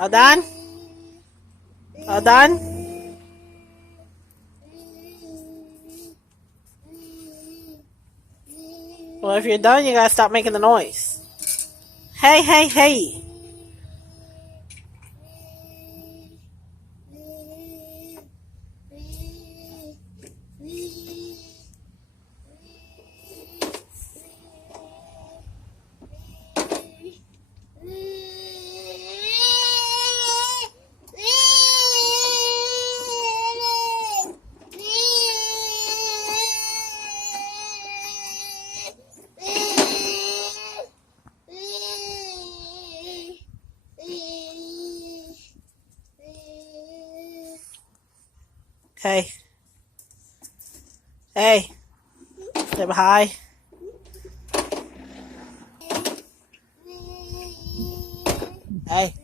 All done? All done? Well, if you're done, you gotta stop making the noise. Hey, hey, hey. Hey. Hey. Say hi. Hey.